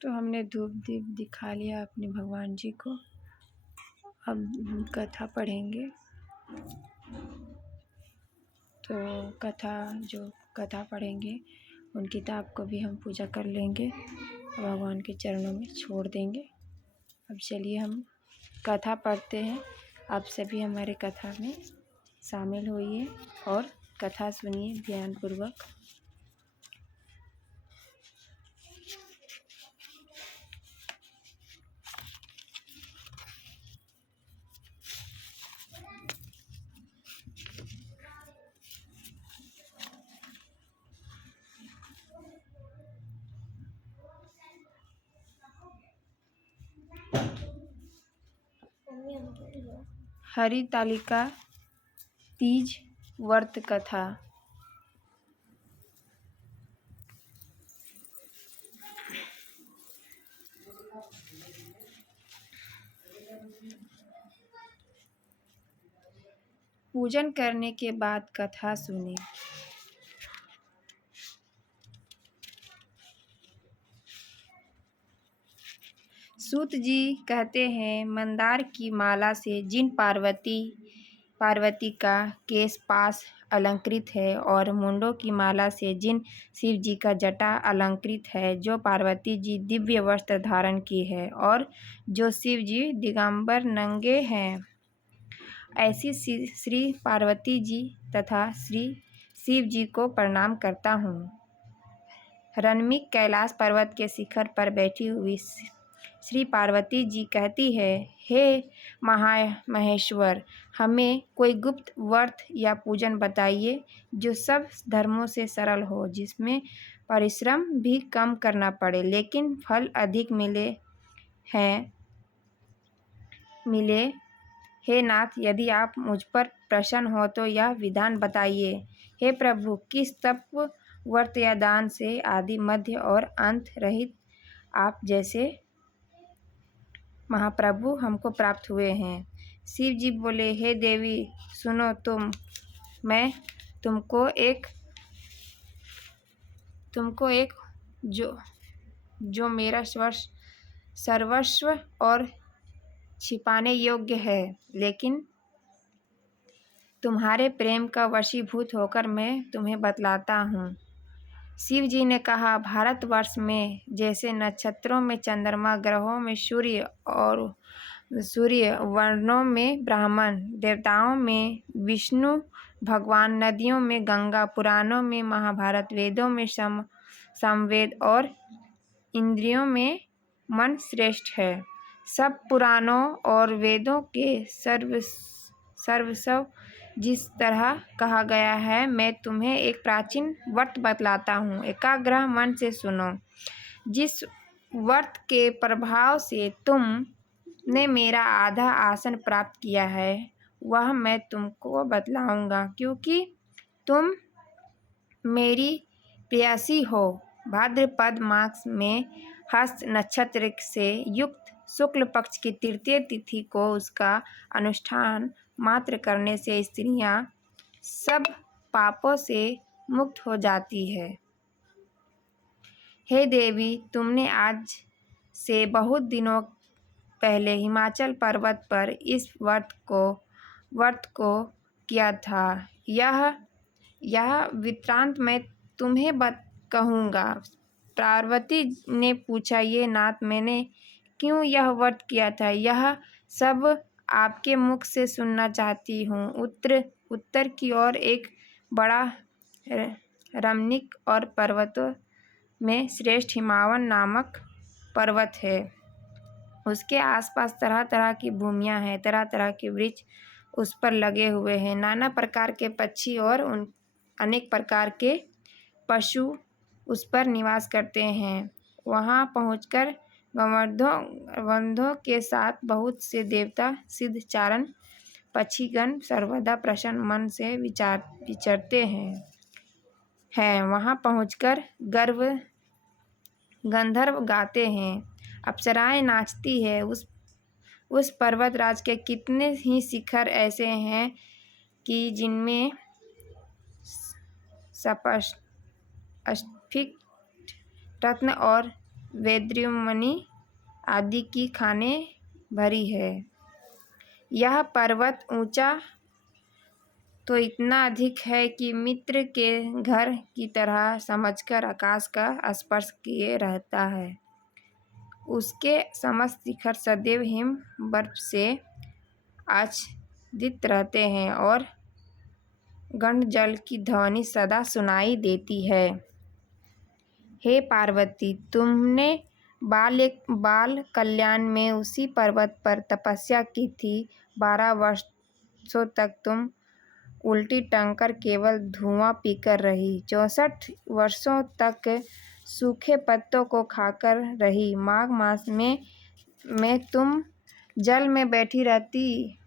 तो हमने धूप दीप दिखा लिया अपने भगवान जी को। अब हम कथा पढ़ेंगे। तो कथा पढ़ेंगे उन किताब को भी हम पूजा कर लेंगे, भगवान के चरणों में छोड़ देंगे। अब चलिए हम कथा पढ़ते हैं। आप सभी हमारे कथा में शामिल होइए और कथा सुनिए ध्यानपूर्वक। हरितालिका तीज व्रत कथा। पूजन करने के बाद कथा सुने। सूत जी कहते हैं, मंदार की माला से जिन पार्वती का केश पास अलंकृत है और मुंडों की माला से जिन शिव जी का जटा अलंकृत है, जो पार्वती जी दिव्य वस्त्र धारण की है और जो शिव जी दिगंबर नंगे हैं, ऐसी श्री पार्वती जी तथा श्री शिव जी को प्रणाम करता हूँ। रण्मिक कैलाश पर्वत के शिखर पर बैठी हुई श्री पार्वती जी कहती है, हे महामहेश्वर, हमें कोई गुप्त व्रत या पूजन बताइए जो सब धर्मों से सरल हो, जिसमें परिश्रम भी कम करना पड़े लेकिन फल अधिक मिले। हे नाथ, यदि आप मुझ पर प्रसन्न हो तो यह विधान बताइए। हे प्रभु, किस तप व्रत या दान से आदि मध्य और अंत रहित आप जैसे महाप्रभु हमको प्राप्त हुए हैं। शिव जी बोले, हे देवी सुनो, मैं तुमको एक जो मेरा सर्वस्व और छिपाने योग्य है, लेकिन तुम्हारे प्रेम का वशीभूत होकर मैं तुम्हें बतलाता हूँ। शिव जी ने कहा, भारतवर्ष में जैसे नक्षत्रों में चंद्रमा, ग्रहों में सूर्य और वर्णों में ब्राह्मण, देवताओं में विष्णु भगवान, नदियों में गंगा, पुराणों में महाभारत, वेदों में सामवेद और इंद्रियों में मन श्रेष्ठ है। सब पुराणों और वेदों के सर्वस्व जिस तरह कहा गया है, मैं तुम्हें एक प्राचीन व्रत बतलाता हूँ। एकाग्र मन से सुनो। जिस व्रत के प्रभाव से तुमने मेरा आधा आसन प्राप्त किया है, वह मैं तुमको बतलाऊंगा, क्योंकि तुम मेरी प्रेयसी हो। भाद्रपद मास में हस्त नक्षत्र से युक्त शुक्ल पक्ष की तृतीय तिथि को उसका अनुष्ठान मात्र करने से स्त्रियां सब पापों से मुक्त हो जाती है। हे देवी, तुमने आज से बहुत दिनों पहले हिमाचल पर्वत पर इस व्रत को किया था। यह वृत्तांत मैं तुम्हें कहूँगा। पार्वती ने पूछा, ये नाथ, मैंने क्यों यह व्रत किया था? यह सब आपके मुख से सुनना चाहती हूँ। उत्तर की ओर एक बड़ा रमणीक और पर्वतों में श्रेष्ठ हिमावन नामक पर्वत है। उसके आसपास तरह तरह की भूमियाँ हैं, तरह तरह के वृक्ष उस पर लगे हुए हैं। नाना प्रकार के पक्षी और अनेक प्रकार के पशु उस पर निवास करते हैं। वहाँ पहुंचकर गंधर्वों के साथ बहुत से देवता, सिद्ध, चारण, पक्षीगण सर्वदा प्रसन्न मन से विचरते हैं। वहाँ पहुंचकर गंधर्व गाते हैं, अप्सराएं नाचती है। उस पर्वतराज के कितने ही शिखर ऐसे हैं कि जिनमें स्फटिक रत्न और वैद्युमणि आदि की खानें भरी है। यह पर्वत ऊंचा तो इतना अधिक है कि मित्र के घर की तरह समझकर आकाश का स्पर्श किए रहता है। उसके समस्त शिखर सदैव हिम बर्फ से आच्छादित रहते हैं और गंड जल की ध्वनि सदा सुनाई देती है। हे पार्वती, तुमने बाल कल्याण में उसी पर्वत पर तपस्या की थी। 12 वर्षों तक तुम उल्टी टंग कर केवल धुआं पीकर रही। 64 वर्षों तक सूखे पत्तों को खाकर रही। माघ मास में तुम जल में बैठी रहती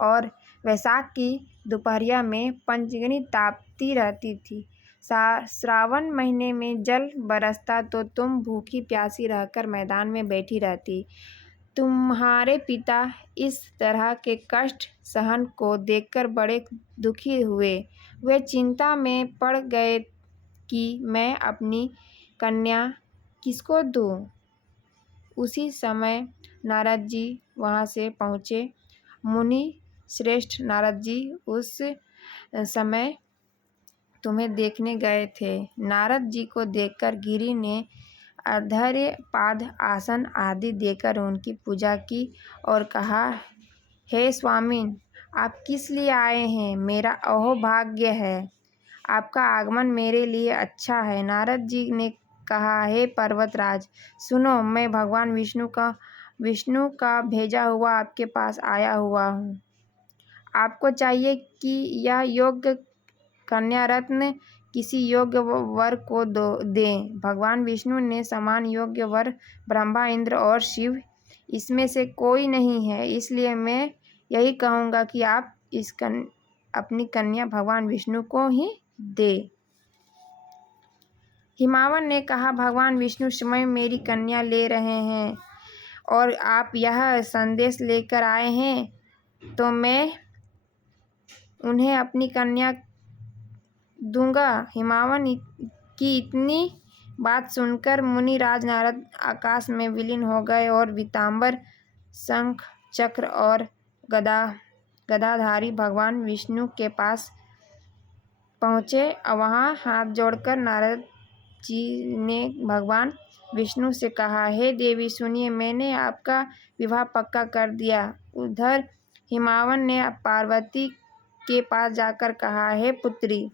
और वैशाख की दोपहरिया में पंचगनी तापती रहती थी। श्रावण महीने में जल बरसता तो तुम भूखी प्यासी रहकर मैदान में बैठी रहती। तुम्हारे पिता इस तरह के कष्ट सहन को देखकर बड़े दुखी हुए। वे चिंता में पड़ गए कि मैं अपनी कन्या किसको दूँ। उसी समय नारद जी वहाँ से पहुँचे। मुनि श्रेष्ठ नारद जी उस समय तुम्हें देखने गए थे। नारद जी को देखकर गिरि ने अर्घ्य पाद आसन आदि देकर उनकी पूजा की और कहा, हे स्वामिन, आप किस लिए आए हैं? मेरा अहोभाग्य है। आपका आगमन मेरे लिए अच्छा है। नारद जी ने कहा, हे पर्वतराज, सुनो, मैं भगवान विष्णु का भेजा हुआ आपके पास आया हुआ हूँ। आपको चाहिए कि यह योग्य कन्या रत्न किसी योग्य वर को दें। भगवान विष्णु ने समान योग्य वर ब्रह्मा, इंद्र और शिव, इसमें से कोई नहीं है। इसलिए मैं यही कहूँगा कि आप अपनी कन्या भगवान विष्णु को ही दे। हिमावन ने कहा, भगवान विष्णु स्वयं मेरी कन्या ले रहे हैं और आप यह संदेश लेकर आए हैं तो मैं उन्हें अपनी कन्या दूंगा। हिमावन की इतनी बात सुनकर मुनिराज नारद आकाश में विलीन हो गए और पीतांबर, शंख, चक्र और गदाधारी भगवान विष्णु के पास पहुँचे। वहाँ हाथ जोड़कर नारद जी ने भगवान विष्णु से कहा, हे देवी सुनिए, मैंने आपका विवाह पक्का कर दिया। उधर हिमावन ने पार्वती के पास जाकर कहा, हे पुत्री,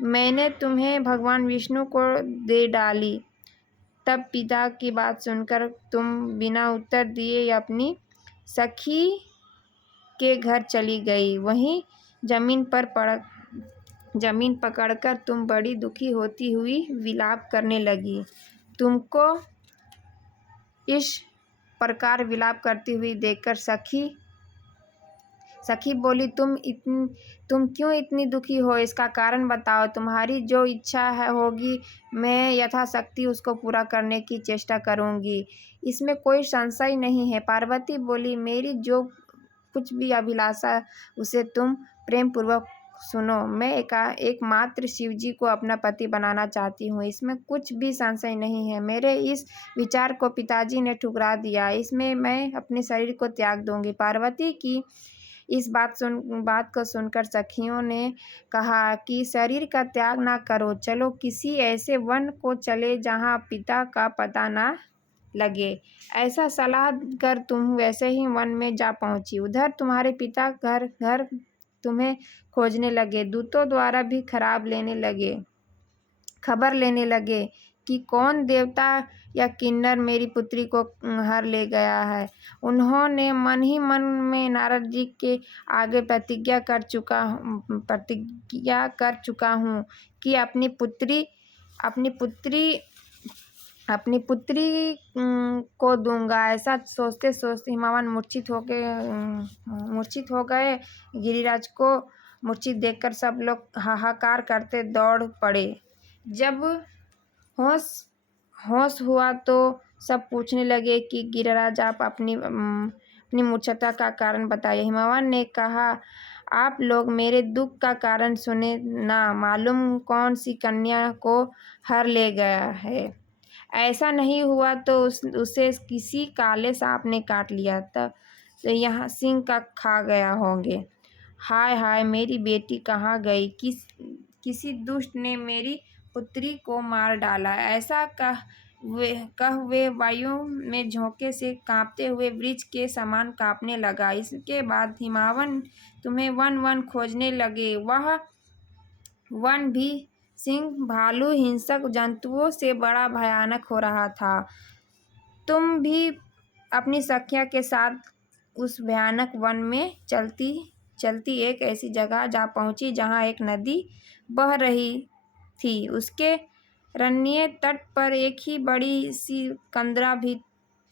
मैंने तुम्हें भगवान विष्णु को दे डाली। तब पिता की बात सुनकर तुम बिना उत्तर दिए अपनी सखी के घर चली गई। वहीं जमीन पकड़कर तुम बड़ी दुखी होती हुई विलाप करने लगी। तुमको इस प्रकार विलाप करती हुई देखकर सखी बोली, तुम क्यों इतनी दुखी हो? इसका कारण बताओ। तुम्हारी जो इच्छा होगी मैं यथाशक्ति उसको पूरा करने की चेष्टा करूँगी, इसमें कोई संशय नहीं है। पार्वती बोली, मेरी जो कुछ भी अभिलाषा उसे तुम प्रेम पूर्वक सुनो। मैं एकमात्र शिव जी को अपना पति बनाना चाहती हूँ, इसमें कुछ भी संशय नहीं है। मेरे इस विचार को पिताजी ने ठुकरा दिया, इसमें मैं अपने शरीर को त्याग दूंगी। पार्वती की इस बात को सुनकर सखियों ने कहा कि शरीर का त्याग ना करो, चलो किसी ऐसे वन को चले जहाँ पिता का पता ना लगे। ऐसा सलाह कर तुम वैसे ही वन में जा पहुंची। उधर तुम्हारे पिता घर घर तुम्हें खोजने लगे। दूतों द्वारा भी खबर लेने लगे कि कौन देवता या किन्नर मेरी पुत्री को हर ले गया है। उन्होंने मन ही मन में नारद जी के आगे प्रतिज्ञा कर चुका हूँ कि अपनी पुत्री को दूंगा। ऐसा सोचते सोचते हिमावन मूर्छित हो गए। गिरिराज को मूर्छित देखकर सब लोग हाहाकार करते दौड़ पड़े। जब होश हुआ तो सब पूछने लगे कि गिरिराज, आप अपनी मूर्छता का कारण बताइए। हिमावन ने कहा, आप लोग मेरे दुख का कारण सुने ना। मालूम कौन सी कन्या को हर ले गया है। ऐसा नहीं हुआ तो उसे किसी काले सांप ने काट लिया, तब तो यहाँ सिंह का खा गया होंगे। हाय हाय, मेरी बेटी कहाँ गई? किसी दुष्ट ने मेरी पुत्री को मार डाला। ऐसा कह वे वायु में झोंके से कांपते हुए वृक्ष के समान कांपने लगा। इसके बाद हिमावन तुम्हें वन वन खोजने लगे। वह वन भी सिंह, भालू, हिंसक जंतुओं से बड़ा भयानक हो रहा था। तुम भी अपनी सखिया के साथ उस भयानक वन में चलती चलती एक ऐसी जगह जा पहुंची जहां एक नदी बह रही थी। उसके रमणीय तट पर एक ही बड़ी सी कंदरा भी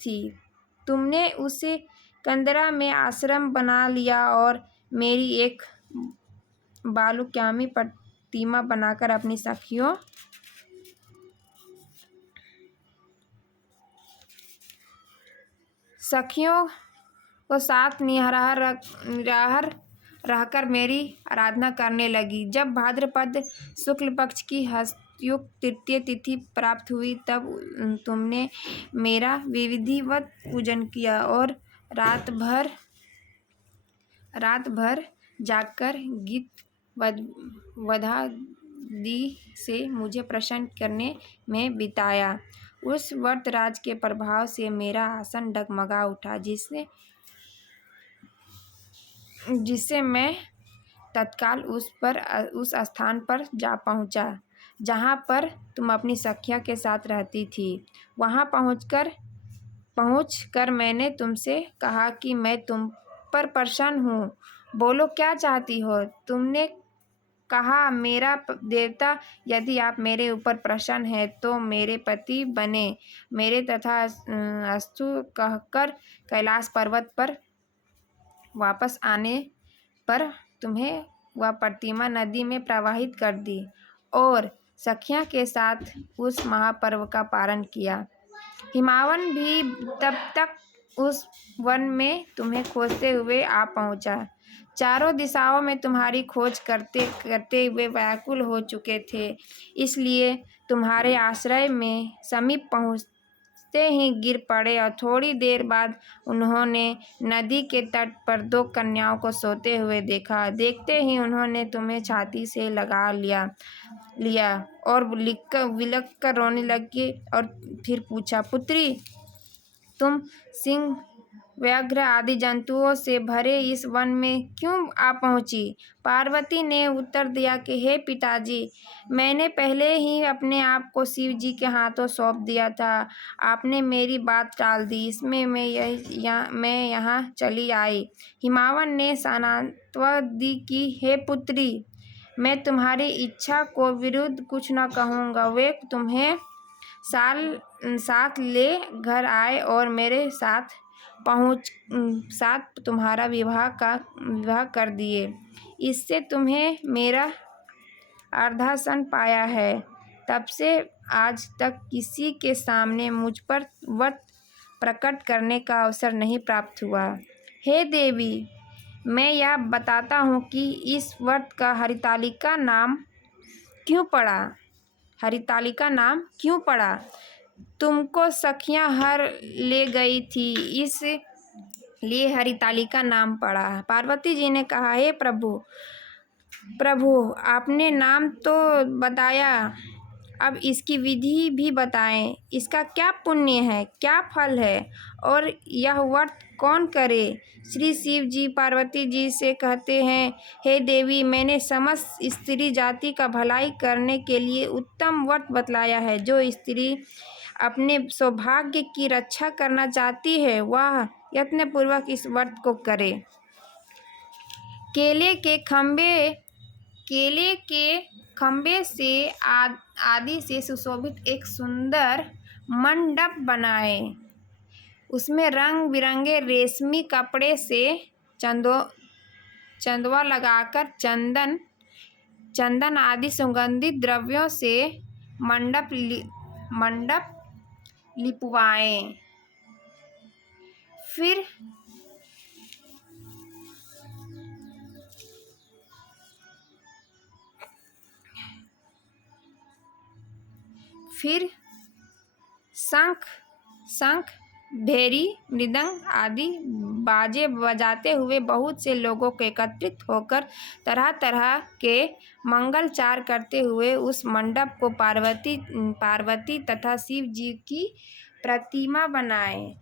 थी। तुमने उसे कंदरा में आश्रम बना लिया और मेरी एक बालुकामी प्रतिमा बनाकर अपनी सखियों को साथ निराहार रहकर मेरी आराधना करने लगी। जब भाद्रपद शुक्ल पक्ष की हस्तयुक्त तृतीय तिथि प्राप्त हुई तब तुमने मेरा विधिवत पूजन किया और रात भर जागकर गीत वधादि से मुझे प्रसन्न करने में बिताया। उस व्रतराज के प्रभाव से मेरा आसन डगमगा उठा, जिससे मैं तत्काल उस स्थान पर जा पहुंचा जहां पर तुम अपनी सखिया के साथ रहती थी। वहां पहुंचकर मैंने तुमसे कहा कि मैं तुम पर प्रसन्न हूँ, बोलो क्या चाहती हो? तुमने कहा, मेरा देवता, यदि आप मेरे ऊपर प्रसन्न हैं तो मेरे पति बने मेरे तथा अस्तु कहकर कैलाश पर्वत पर वापस आने पर तुम्हें वह प्रतिमा नदी में प्रवाहित कर दी और सखिया के साथ उस महापर्व का पारण किया। हिमावन भी तब तक उस वन में तुम्हें खोजते हुए आ पहुंचा। चारों दिशाओं में तुम्हारी खोज करते करते वे व्याकुल हो चुके थे, इसलिए तुम्हारे आश्रय में समीप पहुंचते ही गिर पड़े और थोड़ी देर बाद उन्होंने नदी के तट पर दो कन्याओं को सोते हुए देखा। देखते ही उन्होंने तुम्हें छाती से लगा लिया और विलक कर रोने लगे और फिर पूछा, पुत्री, तुम सिंह, व्याघ्र आदि जंतुओं से भरे इस वन में क्यों आ पहुंची? पार्वती ने उत्तर दिया कि हे पिताजी, मैंने पहले ही अपने आप को शिव जी के हाथों सौंप दिया था। आपने मेरी बात टाल दी, इसमें मैं यहाँ चली आई। हिमावन ने सान्त्वना दी कि हे पुत्री, मैं तुम्हारी इच्छा को विरुद्ध कुछ न कहूँगा। वे तुम्हें साथ ले घर आए और मेरे साथ तुम्हारा विवाह कर दिए। इससे तुम्हें मेरा अर्धासन पाया है। तब से आज तक किसी के सामने मुझ पर व्रत प्रकट करने का अवसर नहीं प्राप्त हुआ। हे देवी, मैं यह बताता हूँ कि इस व्रत का हरितालिका नाम क्यों पड़ा? तुमको सखियाँ हर ले गई थी, इसलिए हरितालिका नाम पड़ा। पार्वती जी ने कहा, हे प्रभु, आपने नाम तो बताया, अब इसकी विधि भी बताएं। इसका क्या पुण्य है, क्या फल है और यह व्रत कौन करे? श्री शिव जी पार्वती जी से कहते हैं, हे देवी, मैंने समस्त स्त्री जाति का भलाई करने के लिए उत्तम व्रत बतलाया है। जो स्त्री अपने सौभाग्य की रक्षा करना चाहती है वह यत्नपूर्वक इस व्रत को करे। केले के खंबे से आदि से सुशोभित एक सुंदर मंडप बनाए। उसमें रंग बिरंगे रेशमी कपड़े से चंदवा लगाकर चंदन आदि सुगंधित द्रव्यों से मंडप लिपवाएं। फिर शंख शंख भेरी मृदंग आदि बाजे बजाते हुए बहुत से लोगों के एकत्रित होकर तरह तरह के मंगलचार करते हुए उस मंडप को पार्वती तथा शिव जी की प्रतिमा बनाए।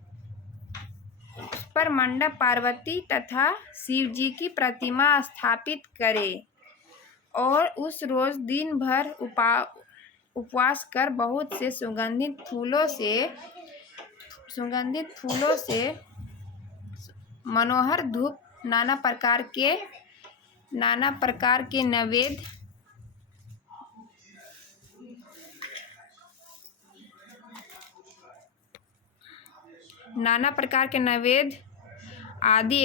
पर मंडप पार्वती तथा शिव जी की प्रतिमा स्थापित करे और उस रोज दिन भर उपवास कर बहुत से सुगंधित फूलों से मनोहर धूप नाना प्रकार के नैवेद्य आदि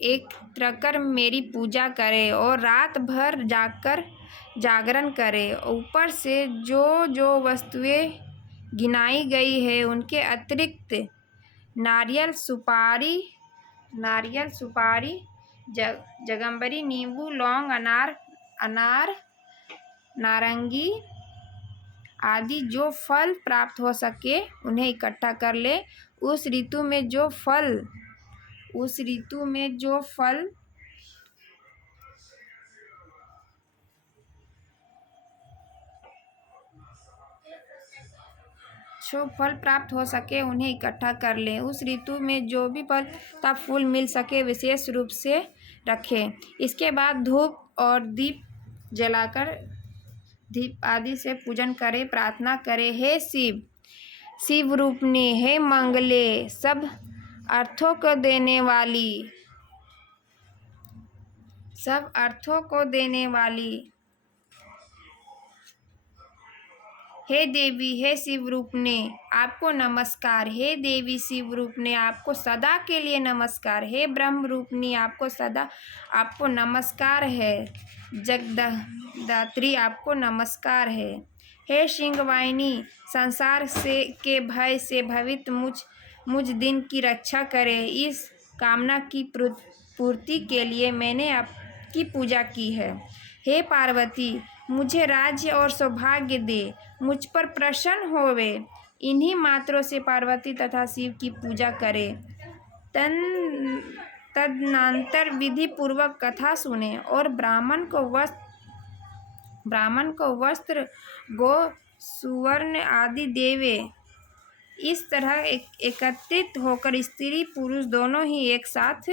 एक रखकर मेरी पूजा करे और रात भर जागरण करे। ऊपर से जो वस्तुएं गिनाई गई है उनके अतिरिक्त नारियल सुपारी जगम्बरी नींबू लौंग अनार नारंगी आदि जो फल प्राप्त हो सके उन्हें इकट्ठा कर ले। उस ऋतु में जो फल प्राप्त हो सके उन्हें इकट्ठा कर लें। उस ऋतु में जो भी फल तथा फूल मिल सके विशेष रूप से रखें। इसके बाद धूप और दीप जलाकर दीप आदि से पूजन करें, प्रार्थना करें। हे शिव रूपने, हे मंगले, सब अर्थों को देने वाली, हे देवी, हे शिव रूपने, आपको नमस्कार। हे देवी शिव रूपने, आपको सदा के लिए नमस्कार। हे ब्रह्म रूपनी, आपको नमस्कार है। जगदात्री, आपको नमस्कार है। हे सिंहवाहिनी, संसार के भय से भवित मुझ दिन की रक्षा करे। इस कामना की पूर्ति के लिए मैंने आपकी पूजा की है। हे पार्वती, मुझे राज्य और सौभाग्य दे, मुझ पर प्रसन्न होवे। इन्हीं मात्रों से पार्वती तथा शिव की पूजा करे। तदनंतर विधि पूर्वक कथा सुने और ब्राह्मण को वस्त्र गो सुवर्ण आदि देवे। इस तरह एकत्रित होकर स्त्री पुरुष दोनों ही एक साथ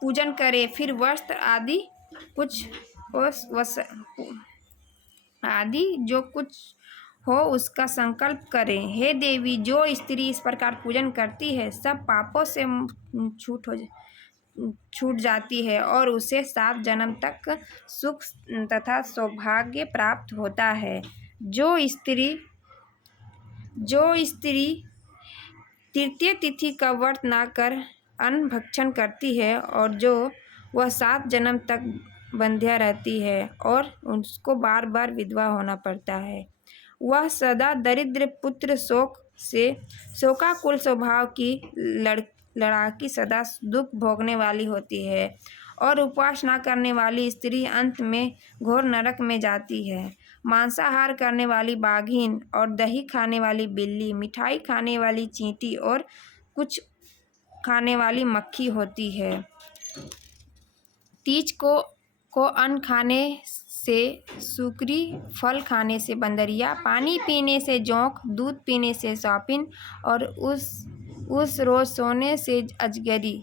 पूजन करे। फिर वस्त्र आदि जो कुछ हो उसका संकल्प करें। हे देवी, जो स्त्री इस प्रकार पूजन करती है सब पापों से छूट जाती है और उसे 7 जन्म तक सुख तथा सौभाग्य प्राप्त होता है। जो स्त्री तृतीय तिथि का व्रत ना कर अन्न भक्षण करती है और जो वह 7 जन्म तक बंध्या रहती है और उसको बार बार विधवा होना पड़ता है, वह सदा दरिद्र पुत्र शोकाकुल स्वभाव की लड़ाकी सदा दुख भोगने वाली होती है। और उपवास न करने वाली स्त्री अंत में घोर नरक में जाती है। मांसाहार करने वाली बाघिन और दही खाने वाली बिल्ली, मिठाई खाने वाली चींटी और कुछ खाने वाली मक्खी होती है। तीज को अन्न खाने से सुकरी, फल खाने से बंदरिया, पानी पीने से जोंक, दूध पीने से सौपिन और उस रोज सोने से अजगरी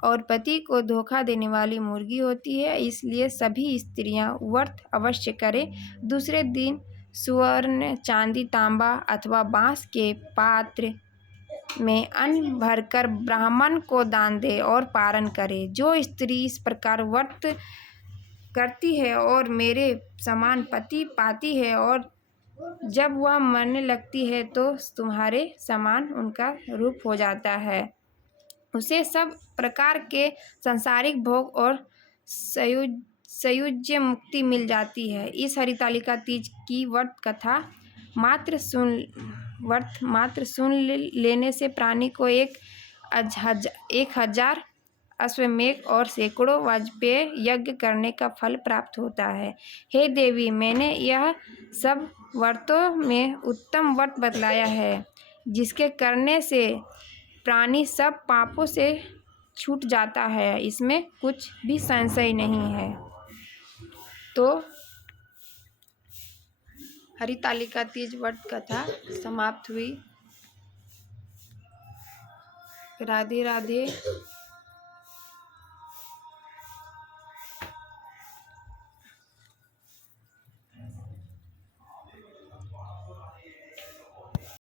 और पति को धोखा देने वाली मुर्गी होती है। इसलिए सभी स्त्रियां व्रत अवश्य करें। दूसरे दिन स्वर्ण, चांदी, तांबा अथवा बांस के पात्र में अन्न भरकर ब्राह्मण को दान दे और पारण करे। जो स्त्री इस प्रकार व्रत करती है और मेरे समान पति पाती है और जब वह मरने लगती है तो तुम्हारे समान उनका रूप हो जाता है, उसे सब प्रकार के सांसारिक भोग और संयुज्य मुक्ति मिल जाती है। इस हरितालिका तीज की व्रत कथा मात्र सुन लेने से प्राणी को 1000 अश्वमेध और सैकड़ों वाजपेय यज्ञ करने का फल प्राप्त होता है। हे देवी, मैंने यह सब व्रतों में उत्तम व्रत बतलाया है, जिसके करने से प्राणी सब पापों से छूट जाता है। इसमें कुछ भी संशय नहीं है। तो हरितालिका तीज व्रत कथा समाप्त हुई। राधे राधे।